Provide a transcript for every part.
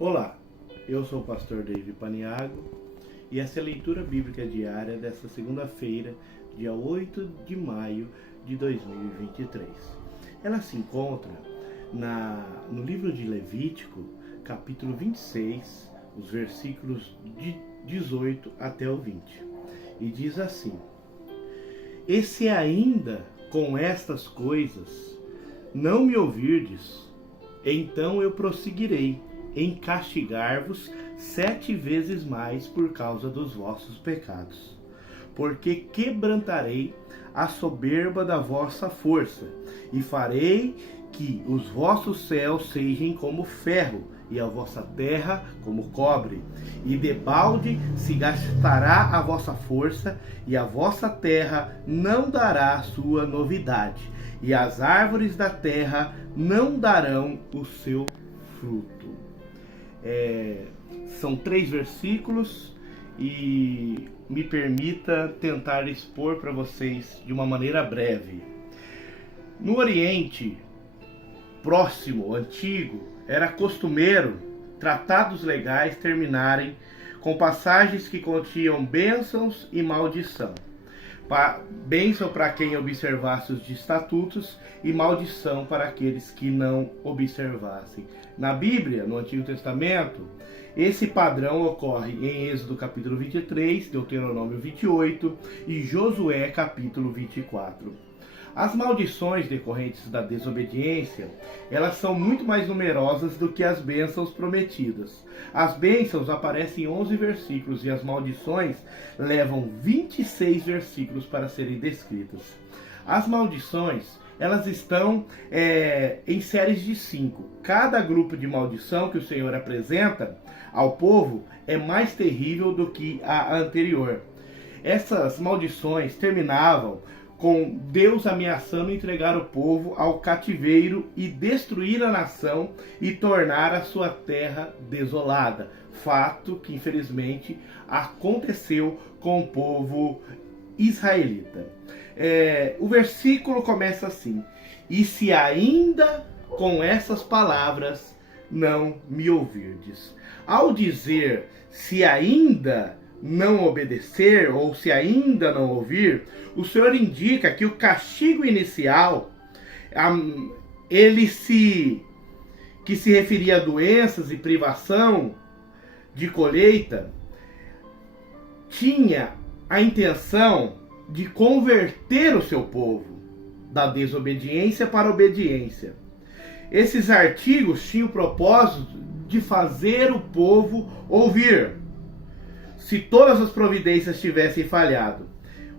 Olá, eu sou o pastor David Paniago e essa é a leitura bíblica diária desta segunda-feira, dia 8 de maio de 2023. Ela se encontra no livro de Levítico, capítulo 26, os versículos de 18 até o 20. E diz assim: E se ainda com estas coisas não me ouvirdes, então eu prosseguirei em castigar-vos 7 vezes mais por causa dos vossos pecados. Porque quebrantarei a soberba da vossa força, e farei que os vossos céus sejam como ferro, e a vossa terra como cobre. E debalde se gastará a vossa força, e a vossa terra não dará sua novidade, e as árvores da terra não darão o seu fruto. São 3 versículos e me permita tentar expor para vocês de uma maneira breve. No Oriente Próximo, antigo, era costumeiro tratados legais terminarem com passagens que continham bênçãos e maldição. Bênção para quem observasse os estatutos e maldição para aqueles que não observassem. Na Bíblia, no Antigo Testamento, esse padrão ocorre em Êxodo capítulo 23, Deuteronômio 28 e Josué capítulo 24. As maldições decorrentes da desobediência, elas são muito mais numerosas do que as bênçãos prometidas. As bênçãos aparecem em 11 versículos e as maldições levam 26 versículos para serem descritas. As maldições, elas estão em séries de 5. Cada grupo de maldição que o Senhor apresenta ao povo é mais terrível do que a anterior. Essas maldições terminavam com Deus ameaçando entregar o povo ao cativeiro e destruir a nação e tornar a sua terra desolada. Fato que, infelizmente, aconteceu com o povo israelita. O versículo começa assim: E se ainda com essas palavras não me ouvirdes. Ao dizer se ainda não obedecer ou se ainda não ouvir, o Senhor indica que o castigo inicial, que se referia a doenças e privação de colheita, tinha a intenção de converter o seu povo da desobediência para a obediência. Esses artigos tinham o propósito de fazer o povo ouvir, se todas as providências tivessem falhado.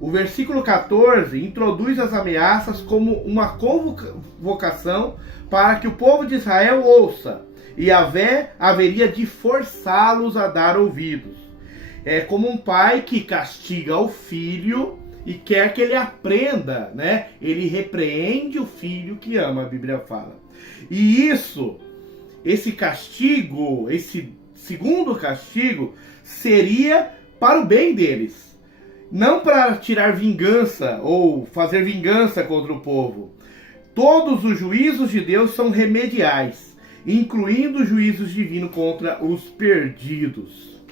O versículo 14 introduz as ameaças como uma convocação para que o povo de Israel ouça, e Yahvé haveria de forçá-los a dar ouvidos. É como um pai que castiga o filho e quer que ele aprenda, né? Ele repreende o filho que ama, a Bíblia fala. E esse castigo, esse segundo castigo, seria para o bem deles, não para tirar vingança ou fazer vingança contra o povo. Todos os juízos de Deus são remediais, incluindo os juízos divinos contra os perdidos.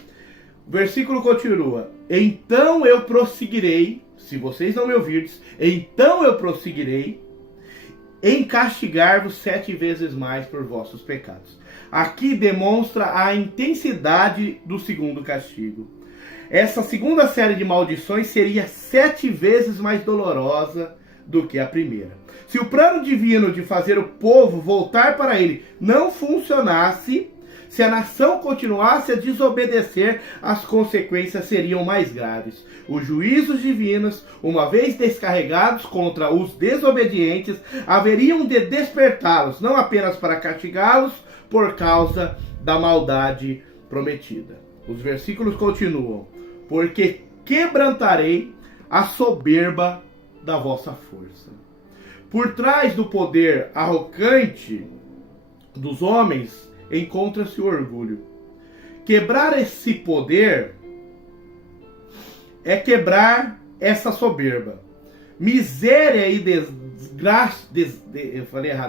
O versículo continua: Então eu prosseguirei, se vocês não me ouvirdes, então eu prosseguirei em castigar-vos 7 vezes mais por vossos pecados. Aqui demonstra a intensidade do segundo castigo. Essa segunda série de maldições seria 7 vezes mais dolorosa do que a primeira. Se o plano divino de fazer o povo voltar para ele não funcionasse, se a nação continuasse a desobedecer, as consequências seriam mais graves. Os juízos divinos, uma vez descarregados contra os desobedientes, haveriam de despertá-los, não apenas para castigá-los por causa da maldade prometida. Os versículos continuam: Porque quebrantarei a soberba da vossa força. Por trás do poder arrogante dos homens encontra-se o orgulho. Quebrar esse poder é quebrar essa soberba. Miséria e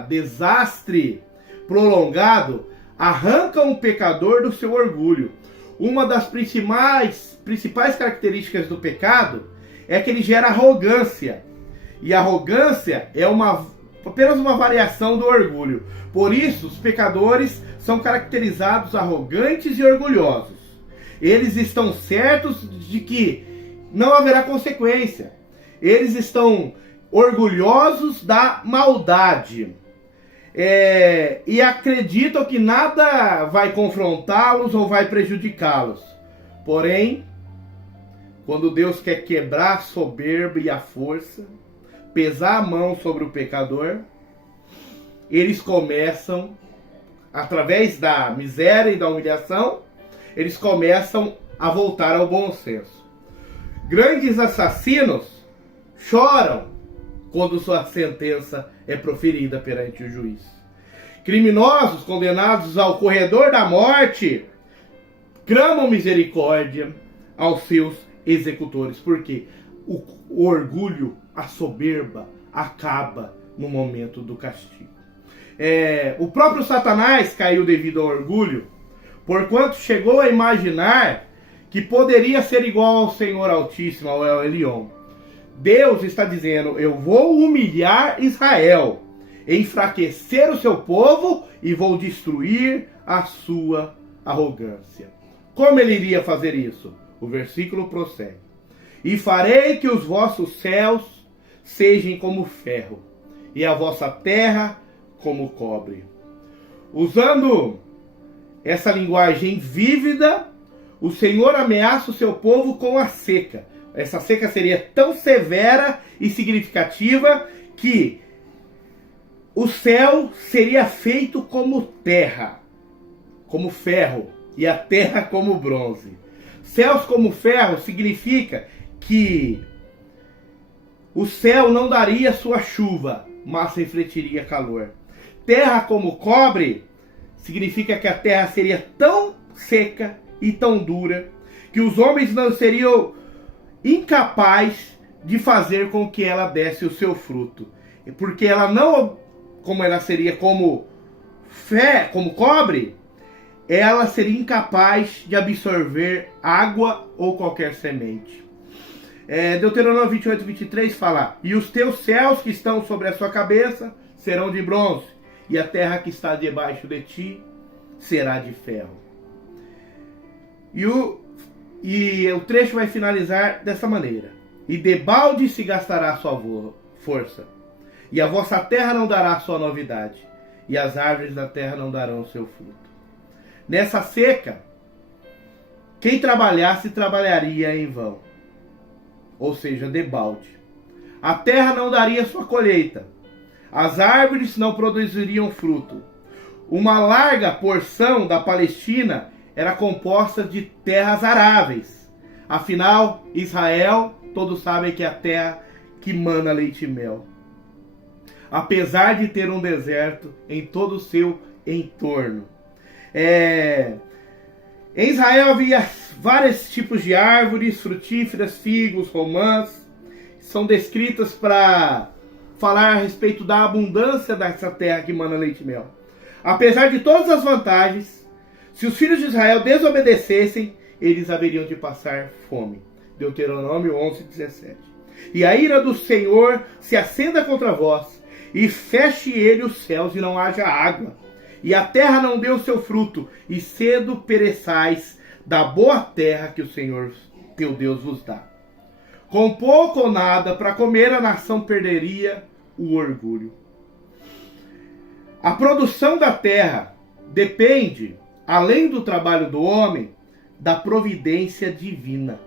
desastre prolongado arrancam o pecador do seu orgulho. Uma das principais características do pecado é que ele gera arrogância. E a arrogância é apenas uma variação do orgulho. Por isso, os pecadores são caracterizados arrogantes e orgulhosos. Eles estão certos de que não haverá consequência. Eles estão orgulhosos da maldade. E acreditam que nada vai confrontá-los ou vai prejudicá-los. Porém, quando Deus quer quebrar a soberba e a força, pesar a mão sobre o pecador, eles começam, através da miséria e da humilhação, eles começam a voltar ao bom senso. Grandes assassinos choram quando sua sentença é proferida perante o juiz. Criminosos condenados ao corredor da morte clamam misericórdia aos seus executores, porque o orgulho, a soberba, acaba no momento do castigo. O próprio Satanás caiu devido ao orgulho, porquanto chegou a imaginar que poderia ser igual ao Senhor Altíssimo, ao El Elyon. Deus está dizendo: eu vou humilhar Israel, enfraquecer o seu povo e vou destruir a sua arrogância. Como ele iria fazer isso? O versículo prossegue: e farei que os vossos céus sejam como ferro, e a vossa terra como cobre. Usando essa linguagem vívida, o Senhor ameaça o seu povo com a seca. Essa seca seria tão severa e significativa que o céu seria feito como terra, como ferro, e a terra como bronze. Céus como ferro significa que o céu não daria sua chuva, mas refletiria calor. Terra como cobre significa que a terra seria tão seca e tão dura que os homens não seriam incapazes de fazer com que ela desse o seu fruto. Porque ela não, como ela seria como cobre, ela seria incapaz de absorver água ou qualquer semente. Deuteronômio 28, 23 fala: e os teus céus que estão sobre a sua cabeça serão de bronze, e a terra que está debaixo de ti será de ferro. E o trecho vai finalizar dessa maneira: e debalde se gastará a sua força, e a vossa terra não dará sua novidade, e as árvores da terra não darão seu fruto. Nessa seca, quem trabalhasse trabalharia em vão, ou seja, debalde. A terra não daria sua colheita, as árvores não produziriam fruto. Uma larga porção da Palestina era composta de terras aráveis. Afinal, Israel, todos sabem que é a terra que mana leite e mel. Apesar de ter um deserto em todo o seu entorno. Em Israel havia vários tipos de árvores frutíferas, figos, romãs, são descritas para falar a respeito da abundância dessa terra que mana leite e mel. Apesar de todas as vantagens, se os filhos de Israel desobedecessem, eles haveriam de passar fome. Deuteronômio 11, 17. E a ira do Senhor se acenda contra vós, e feche ele os céus e não haja água, e a terra não dê o seu fruto, e cedo pereçais da boa terra que o Senhor teu Deus vos dá. Com pouco ou nada para comer, a nação perderia o orgulho. A produção da terra depende, além do trabalho do homem, da providência divina.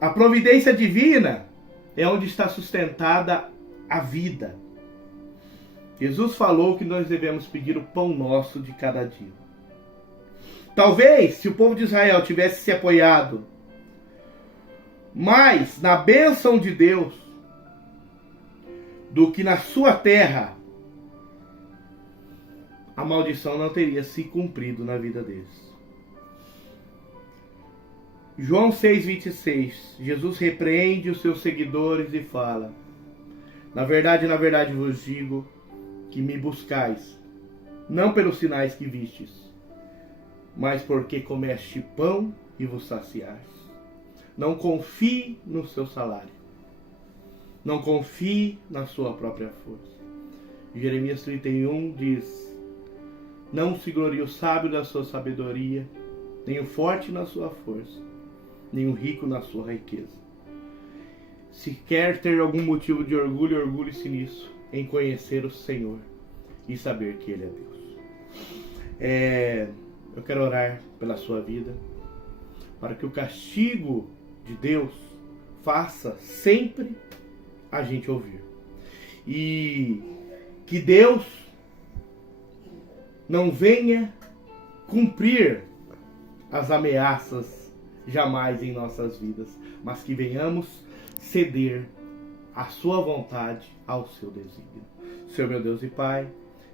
A providência divina é onde está sustentada a vida. Jesus falou que nós devemos pedir o pão nosso de cada dia. Talvez, se o povo de Israel tivesse se apoiado mais na bênção de Deus do que na sua terra, a maldição não teria se cumprido na vida deles. João 6,26, Jesus repreende os seus seguidores e fala: na verdade vos digo que me buscais, não pelos sinais que vistes, mas porque comeste pão e vos saciaste. Não confie no seu salário. Não confie na sua própria força. Jeremias 31 diz: não se glorie o sábio da sua sabedoria, nem o forte na sua força, nem o rico na sua riqueza. Se quer ter algum motivo de orgulho, orgulhe-se nisso, em conhecer o Senhor e saber que Ele é Deus. Eu quero orar pela sua vida, para que o castigo de Deus faça sempre a gente ouvir. E que Deus não venha cumprir as ameaças jamais em nossas vidas, mas que venhamos ceder à sua vontade, ao seu desígnio. Senhor meu Deus e Pai,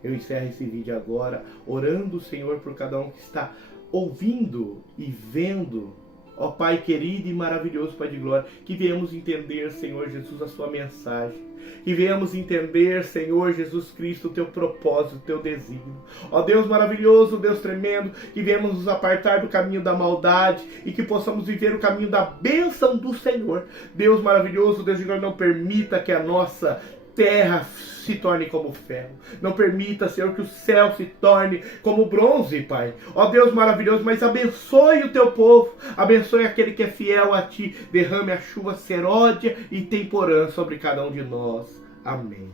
eu encerro esse vídeo agora, orando, Senhor, por cada um que está ouvindo e vendo. Ó Pai querido e maravilhoso, Pai de glória, que venhamos entender, Senhor Jesus, a sua mensagem. Que venhamos entender, Senhor Jesus Cristo, o teu propósito, o teu desígnio. Ó Deus maravilhoso, Deus tremendo, que venhamos nos apartar do caminho da maldade e que possamos viver o caminho da bênção do Senhor. Deus maravilhoso, Deus de glória, não permita que a nossa terra se torne como ferro. Não permita, Senhor, que o céu se torne como bronze, Pai. Ó Deus maravilhoso, mas abençoe o teu povo. Abençoe aquele que é fiel a Ti. Derrame a chuva seródia e temporã sobre cada um de nós. Amém.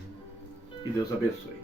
Que Deus abençoe.